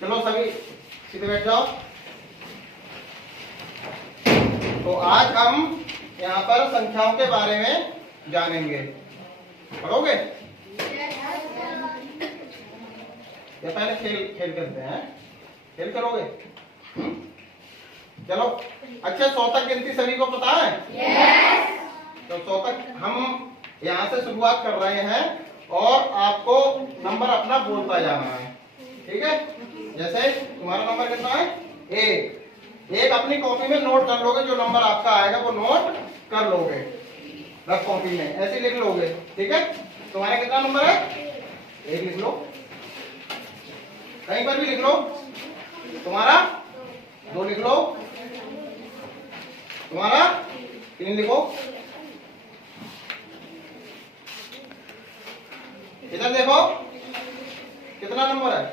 चलो सभी सीधे बैठ जाओ। तो आज हम यहाँ पर संख्याओं के बारे में जानेंगे। पढ़ोगे या पहले खेल करते हैं? खेल करोगे? चलो अच्छा, 100 तक गिनती सभी को पता है? yes. तो 100 तक हम यहाँ से शुरुआत कर रहे हैं और आपको नंबर अपना बोलता जाना है, ठीक है? जैसे तुम्हारा नंबर कितना है? एक अपनी कॉपी में नोट कर लोगे, जो नंबर आपका आएगा वो नोट कर लोगे रफ कॉपी में, ऐसे लिख लोगे, ठीक है? तुम्हारा कितना नंबर है? 1 लिख लो, कहीं पर भी लिख लो। तुम्हारा 2 लिख लो, तुम्हारा 3 लिखो। इधर देखो कितना नंबर है?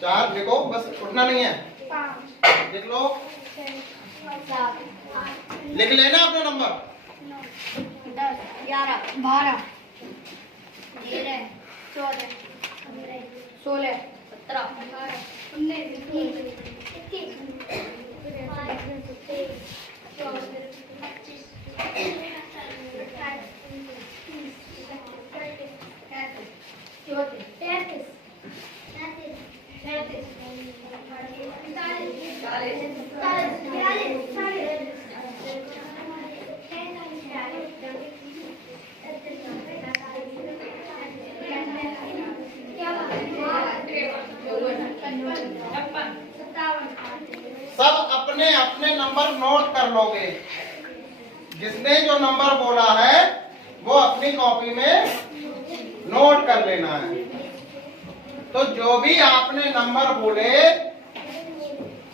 4 लिखो, बस उठना नहीं है, लिख लो, लिख लेना अपना नंबर। 10, 11, 12, 13, 14, 16, 17, 18, 19, 20, 21, सब अपने अपने नंबर नोट कर लोगे। जिसने जो नंबर बोला है वो अपनी कॉपी में नोट कर लेना है। तो जो भी आपने नंबर बोले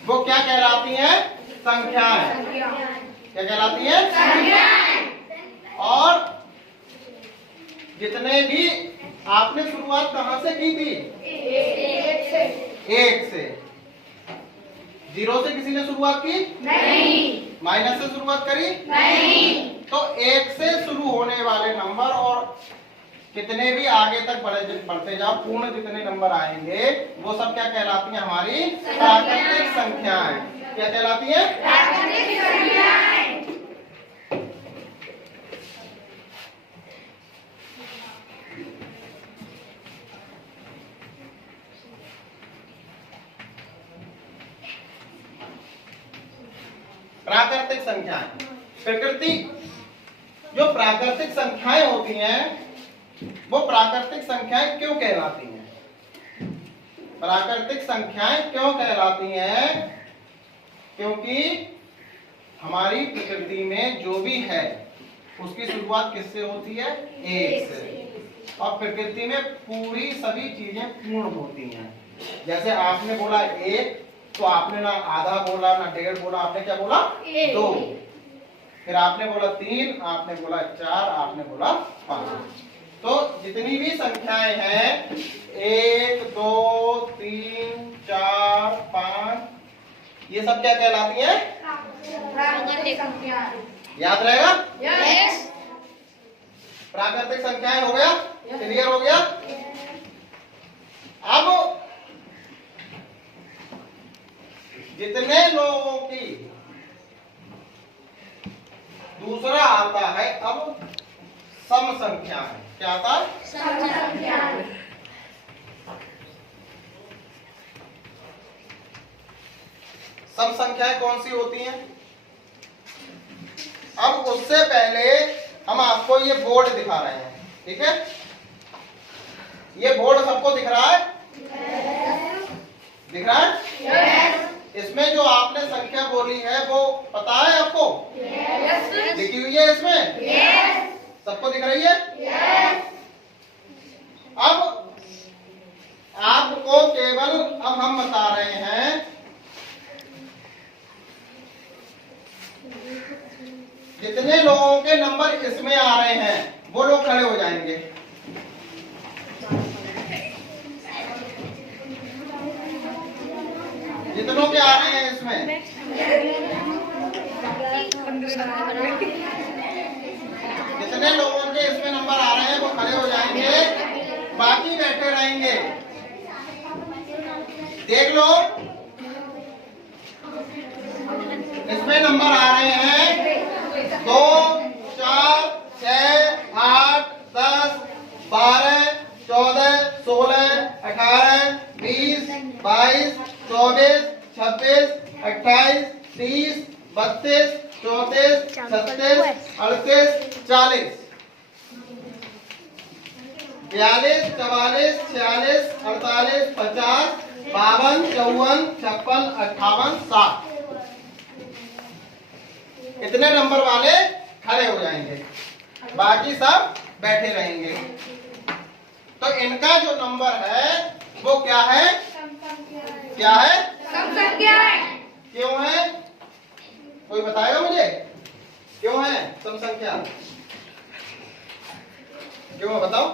वो क्या कहलाती हैं? संख्याएं। क्या कहलाती हैं? संख्याएं। और जितने भी आपने शुरुआत कहां से की थी? 1 से। 0 से किसी ने शुरुआत की? नहीं। माइनस से शुरुआत करी? नहीं। तो 1 से शुरू होने वाले नंबर और कितने भी आगे तक बढ़ते जाओ, पूर्ण जितने नंबर आएंगे वो सब क्या कहलाती हैं? हमारी प्राकृतिक संख्याएं। क्या कहलाती हैं? प्राकृतिक संख्याएं। प्राकृतिक संख्याएं। प्रकृति जो प्राकृतिक संख्याएं होती हैं वो प्राकृतिक संख्याएं क्यों कहलाती हैं? प्राकृतिक संख्याएं क्यों कहलाती हैं? क्योंकि हमारी प्रकृति में जो भी है उसकी शुरुआत किससे होती है? 1 से। और प्रकृति में पूरी सभी चीजें पूर्ण होती हैं। जैसे आपने बोला 1, तो आपने ना आधा बोला ना 1.5 बोला, आपने क्या बोला? 2। फिर आपने बोला 3, आपने बोला 4, आपने बोला 5। तो जितनी भी संख्याएं हैं 1, 2, 3, 4, 5, ये सब क्या कहलाती हैं? प्राकृतिक संख्याएं। याद रहेगा? यस। प्राकृतिक संख्याएं हो गया? क्लियर हो गया? अब जितने लोगों की दूसरा आता है अब सम संख्याएं। क्या आता है? सम संख्याएं। सम संख्याएं कौन सी होती हैं? अब उससे पहले हम आपको ये बोर्ड दिखा रहे हैं, ठीक है? ये बोर्ड सबको दिख रहा है? दिख रहा है? इसमें जो आपने संख्या बोली है वो पता है आपको? लिखी हुई है इसमें? सबको दिख रही है? अब आपको केवल अब हम बता रहे हैं जितने लोगों के नंबर इसमें आ रहे हैं वो लोग खड़े हो जाएंगे। जितनों के आ रहे हैं इसमें, जितने लोगों के इसमें नंबर आ रहे हैं वो खड़े हो जाएंगे, बाकी बैठे रहेंगे। देख लो, इसमें नंबर आ रहे हैं 2, 4, 6, 8, 10, 12, 14, 16, 18, 20, 22, 24, 26, 28, 30, 32, 34, 37, 38, 40, 42, 44, 46, 48, 50, 52, 54, 56, 58, 60। इतने नंबर वाले खड़े हो जाएंगे, बाकी सब बैठे रहेंगे। तो इनका जो नंबर है वो क्या है? क्या है? सम संख्या है। क्यों है? कोई बताएगा मुझे क्यों है सम संख्या? क्यों है बताओ?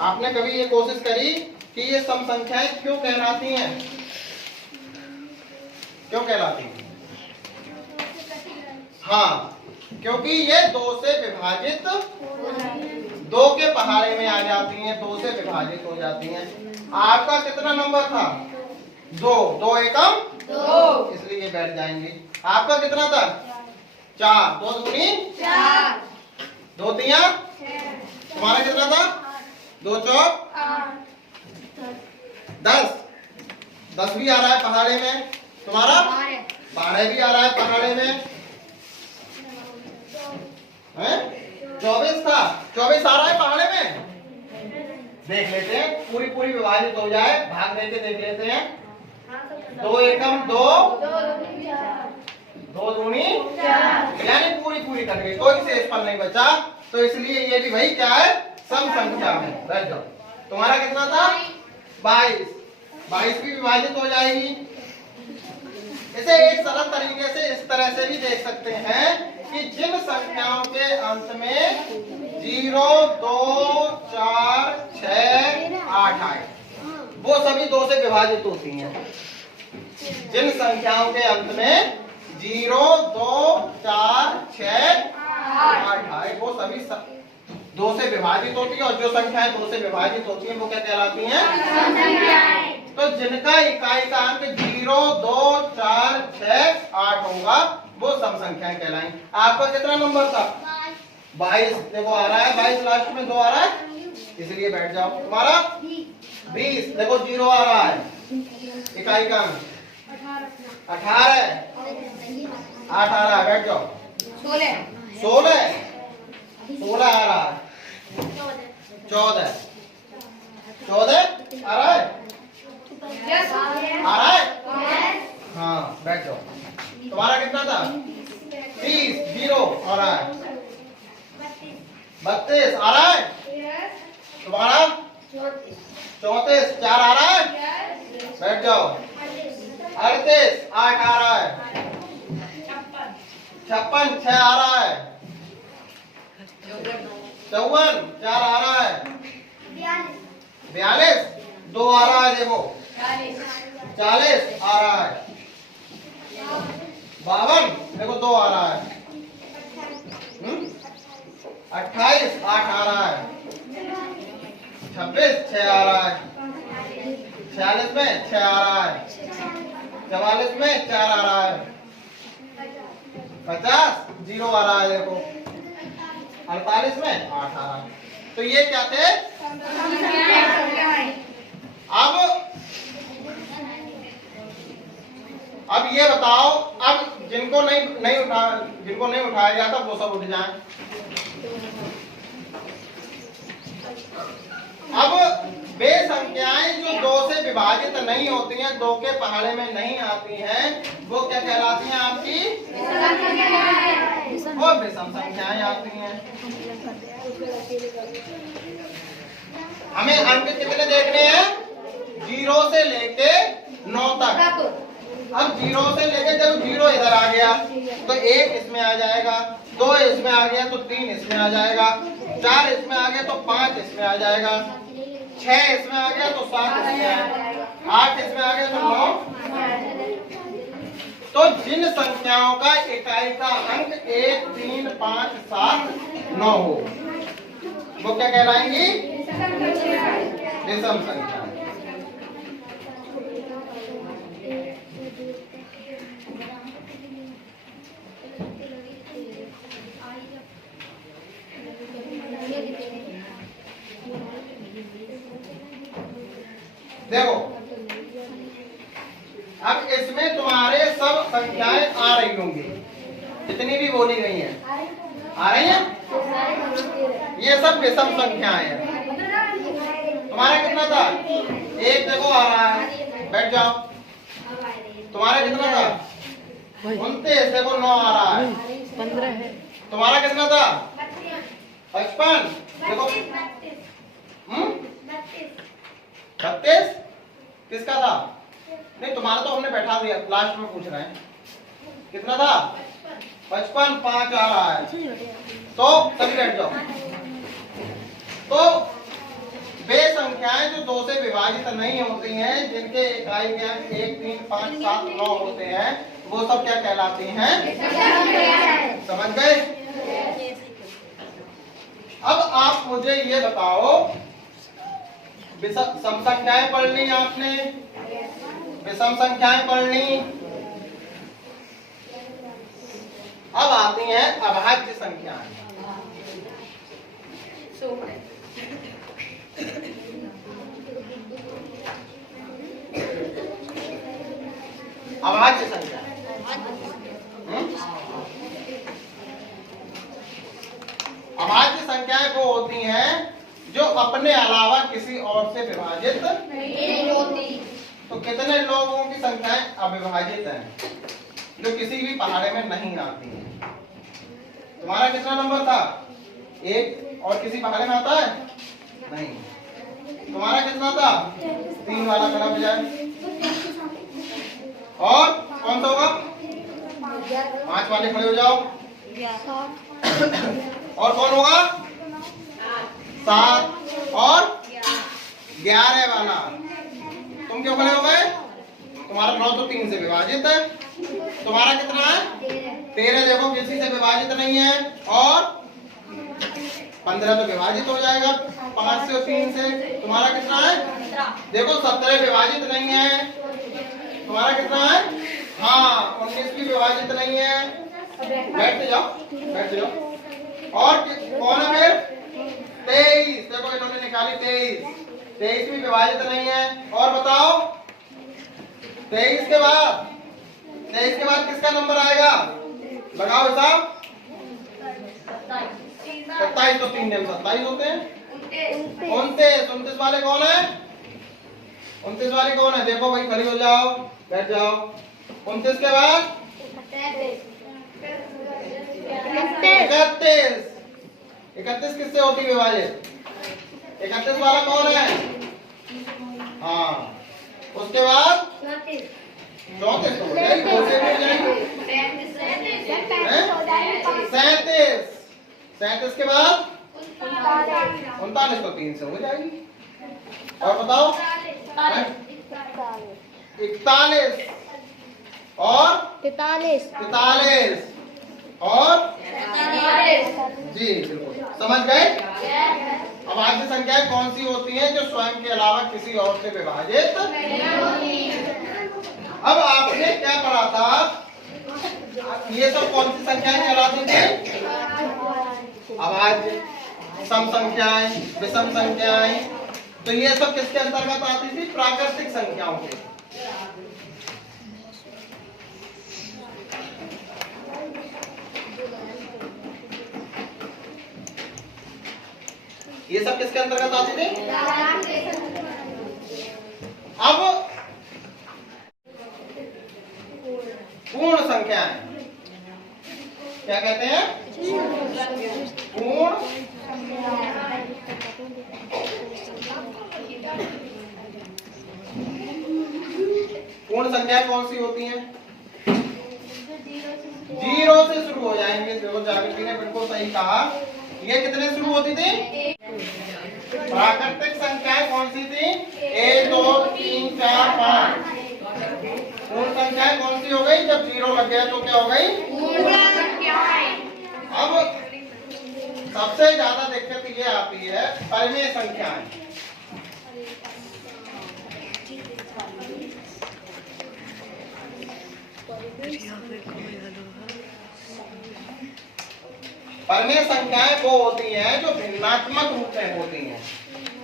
आपने कभी ये कोशिश करी कि ये सम संख्याएं क्यों कहलाती हैं? क्यों कहलाती हैं? हाँ, क्योंकि ये 2 से विभाजित, 2 के पहाड़े में आ जाती हैं, 2 से विभाजित हो जाती हैं। आपका कितना नंबर था? 2, 2 एकम 2, इसलिए बैठ जाएंगे। आपका कितना था? 4, 2 दूनी 4, 2 तिया, तुम्हारा कितना था? 2 चौक 10, 10 भी आ रहा है पहाड़े में। तुम्हारा 12 भी आ रहा है पहाड़े में, है? 24 था, 24 आ रहा है पहाड़े में। देख लेते हैं, पूरी पूरी विभाजित हो जाए, भाग देके देख लेते हैं। 2 एकम 2, 2 दूनी 4, यानी पूरी पूरी कट गई, कोई शेष पर नहीं बचा। तो इसलिए ये भी भाई क्या है? सम संख्या में। बैठ जाओ। तुम्हारा कितना था? 22, 22 भी विभाजित हो जाएगी। इसे एक सरल तरीके से इस तरह से भी देख सकते हैं कि जिन संख्याओं के अंत में 0, 2, 4, 6, 8 आए वो सभी 2 से विभाजित होती हैं। जिन संख्याओं के अंत में 0, 2, 4, 6, 8 आए वो सभी 2 से विभाजित होती है। और जो संख्याएं 2 से विभाजित होती हैं वो क्या कहलाती हैं? तो जिनका इकाई का अंक 0, 2, 4, 6, 8 होगा वो सम संख्याएं कहलाएंगी। आपका कितना नंबर था? 22। देखो आ रहा है 22, लास्ट में 2 आ रहा है, इसलिए बैठ जाओ। तुम्हारा 20, देखो 0 आ रहा है, इकाई का अंक 18, 8 आ रहा है, बैठ जाओ। 16, 16 आ रहा है, 14, 14 आ रहा है, आ रहा है? हाँ, बैठ जाओ। तुम्हारा कितना था? 30, 0 आ रहा है, 32 आ रहा है, तुम्हारा 34, 4 आ रहा है, बैठ जाओ। 38, 8 आ रहा है, 56, 6 आ रहा है, 54, 4 आ रहा है, 42, 2 आ रहा है, देखो 40 आ रहा है, 52, देखो 2 आ रहा है, 28, 8 आ रहा है, 26, 6 आ रहा है, 46 में 6 आ रहा है, 44 में 4 आ रहा है, 50, 0 आ रहा है, देखो 48 में 8 आ रहा है। तो ये क्या थे? अब ये बताओ, अब जिनको नहीं उठाया गया था वो सब उठ जाएं। अब वे संख्या दो से विभाजित नहीं होती हैं, दो के पहाड़े में नहीं आती हैं, वो क्या कहलाती हैं आपकी? वो विषम संख्याएं आती हैं। हमें अंक कितने देखने हैं? 0 से लेके 9 तक। अब 0 से लेके जब 0 इधर आ गया तो 1 इसमें आ जाएगा, 2 इसमें आ गया तो 3 इसमें आ जाएगा, 4 इसमें आ गया तो 5 इसमें आ जाएगा, 6 इसमें आ गया तो 7 इसमें आ जाएगा, 8 इसमें आ गया तो 9। तो जिन संख्याओं का इकाई का अंक 1, 3, 5, 7, 9 हो वो क्या कहलाएंगी? विषम संख्या। देखो अब इसमें तुम्हारे सब संख्याएं आ रही होंगी, जितनी भी बोली गई हैं आ रही हैं। ये सब विषम संख्याएं हैं। तुम्हारा कितना था? 1 देखो आ रहा है, बैठ जाओ। तुम्हारा कितना था? 29 देखो 9 आ रहा है। 15 है। तुम्हारा कितना था? 55 देखो 36 किसका था? नहीं तुम्हारा तो हमने बैठा दिया, लास्ट में पूछ रहे हैं कितना था? 55 5 आ रहा है, तो सभी बैठ जाओ। तो वे संख्याएं जो 2 से विभाजित नहीं होती हैं, जिनके इकाई के अंक 1, 3, 5, 7, 9 होते हैं, वो सब क्या कहलाती हैं? समझ गए? अब आप मुझे ये बताओ, सम संख्याएं पढ़ ली आपने, विषम संख्याएं पढ़ ली, अब आती हैं अभाज्य संख्याएं। अभाज्य संख्या अभाज्य संख्याएं वो होती हैं जो अपने अलावा किसी और से विभाजित नहीं होती। तो कितने लोगों की संख्याएं अविभाजित हैं जो किसी भी पहाड़े में नहीं आती हैं? तुम्हारा कितना नंबर था? 1 और किसी पहाड़े में आता है? नहीं। तुम्हारा कितना था? 3 वाला खड़ा हो जाए। और कौन सा होगा? 5 वाले खड़े हो जाओ। और कौन होगा? 7 और 11 वाला। तुम क्यों खड़े हो गए? तुम्हारा 9 तो 3 से विभाजित है। तुम्हारा कितना है? 13 देखो किसी से विभाजित नहीं है, और 15 तो विभाजित हो जाएगा 5 से और 3 से। तुम्हारा कितना है? देखो 17 विभाजित नहीं है। तुम्हारा कितना है? हाँ 19 भी विभाजित नहीं है। बैठ जाओ, बैठ जाओ। और कौन है फिर? 23 देखो इन्होंने निकाली 23 भी विभाजित नहीं है। और बताओ 23 के बाद किसका नंबर आएगा? लगाओ हिसाब। 27 तो 3 दिन 27 होते हैं। 29 वाले कौन है? 29 वाले कौन है? देखो भाई खड़ी हो जाओ, बैठ जाओ। 29 के बाद 31 किससे होती विभाजित? 31 वाला कौन है? हाँ उसके बाद 34 तो हो जाएगी, 2 से हो जाएगी। 37 के बाद 39 तो 3 से हो जाएगी। और बताओ 41 और 43 और जी बिल्कुल समझ गए। अभाज्य संख्याएं कौन सी होती हैं? जो स्वयं के अलावा किसी और से विभाजित नहीं होती। अब आपने क्या पढ़ा था? ये सब कौन सी संख्याएं कहलाती थी? अभाज्य, सम संख्याएं, विषम संख्याएं। तो ये सब किसके अंतर्गत आती थी? प्राकृतिक संख्याओं के। ये सब किसके अंतर्गत आती थी? अब पूर्ण संख्याएं क्या कहते हैं? पूर्ण पूर्ण संख्या कौन सी होती हैं? जीरो से शुरू हो जाएंगे। देखो जागृति ने बिल्कुल सही कहा। ये कितने शुरू होती थी? प्राकृतिक संख्याएं कौन सी थी? 1 2 3 4 5। पूर्ण संख्याएं कौन सी हो गई? जब जीरो लग गया तो क्या हो गई? अब सबसे ज्यादा दिक्कत ये आती है परिमेय संख्याएं। परिमेय संख्याएं वो होती हैं जो भिन्नात्मक रूप में होती हैं।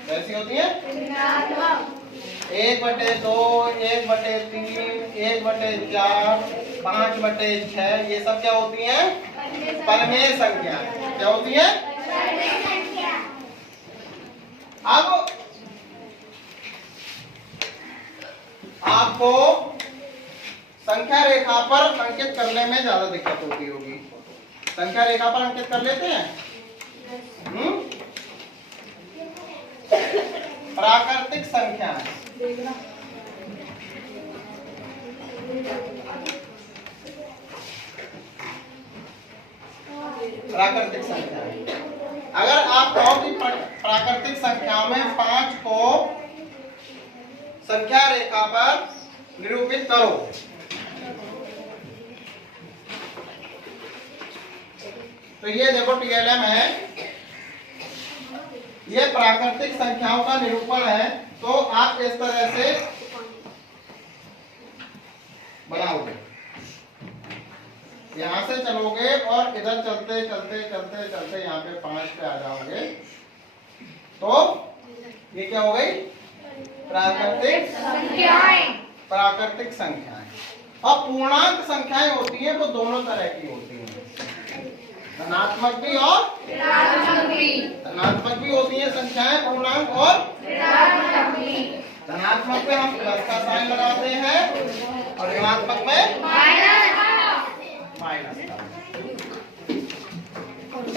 कैसी होती हैं? 1/2, 1/3, 1/4, 5/6, ये सब क्या होती हैं? परिमेय संख्या। क्या होती है? अब आपको संख्या रेखा पर अंकित करने में ज्यादा दिक्कत होती होगी। संख्या रेखा पर अंकित कर लेते हैं। प्राकृतिक संख्या प्राकृतिक संख्या अगर आप कहो कि प्राकृतिक संख्या में 5 को संख्या रेखा पर निरूपित करो, तो ये देखो टीएलएम है, ये प्राकृतिक संख्याओं का निरूपण है। तो आप इस तरह से बनाओगे, यहां से चलोगे और इधर चलते चलते चलते चलते यहाँ पे 5 पे आ जाओगे, तो ये क्या हो गई? प्राकृतिक संख्याएं। प्राकृतिक संख्याएं। और पूर्णांक संख्याएं होती हैं वो दोनों तरह की होती हैं, धनात्मक भी और धनात्मक भी होती हैं संख्याएं, पूर्णांक और धनात्मक में हम प्लस का साइन लगाते हैं और ऋणात्मक में माइनस का।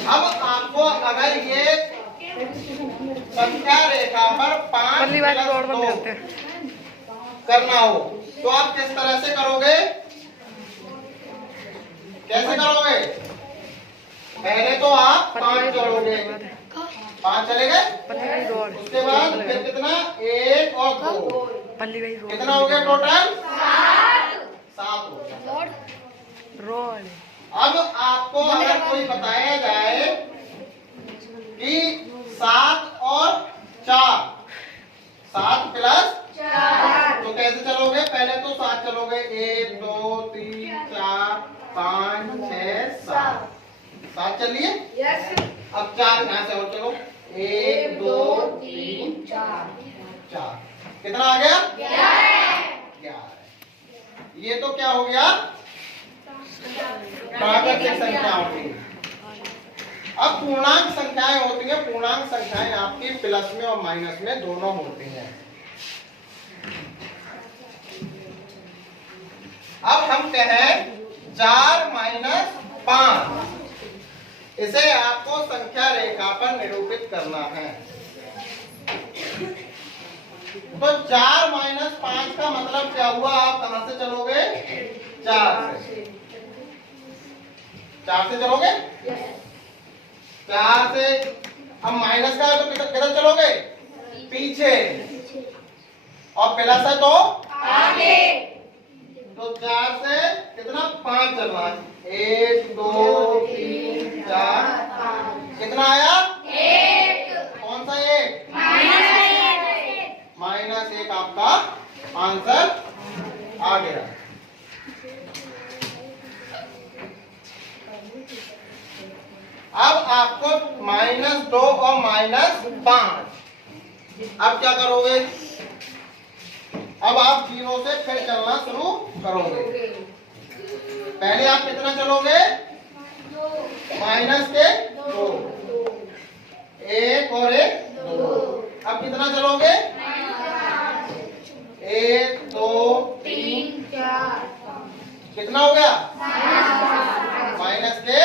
अब आपको अगर ये संख्या रेखा पर 5 + 2 करना हो तो आप किस तरह से करोगे? कैसे करोगे? पहले तो आप 5 चलोगे, 5 चले गए, उसके बाद फिर कितना? 1 और 2, कितना हो गया टोटल? 7 हो गया। अब आपको अगर कोई बताया जाए कि 7 और 4, 7 + 4, तो कैसे चलोगे? पहले तो 7 चलोगे, 1 2 3 4 5 6 7, 7 चलिए। अब 4 यहाँ से और चलो, 1 2 3 4, कितना आ गया? 11। ये तो क्या हो गया? प्राकृतिक संख्याओं की। अब पूर्णांक संख्याएं होती हैं, पूर्णांक संख्याएं आपकी प्लस में और माइनस में दोनों होती हैं। अब हम कहें 4 - 5, इसे आपको संख्या रेखा पर निरूपित करना है। तो 4 - 5 का मतलब क्या हुआ? आप कहां से चलोगे? 4 से। 4 से चलोगे? 4 से। अब माइनस का है तो किधर चलोगे? पीछे। और प्लस है तो आगे। तो 4 से कितना? 5 चलना है। 1 2 3 4 5, कितना आया? 1। कौन सा 1? -1 आपका आंसर आ गया। अब आपको -2 और -5, अब क्या करोगे? अब आप 0 से फिर चलना शुरू करोगे। पहले आप कितना चलोगे? -2, 1 और 1 2। अब कितना चलोगे? कितना हो गया? माइनस के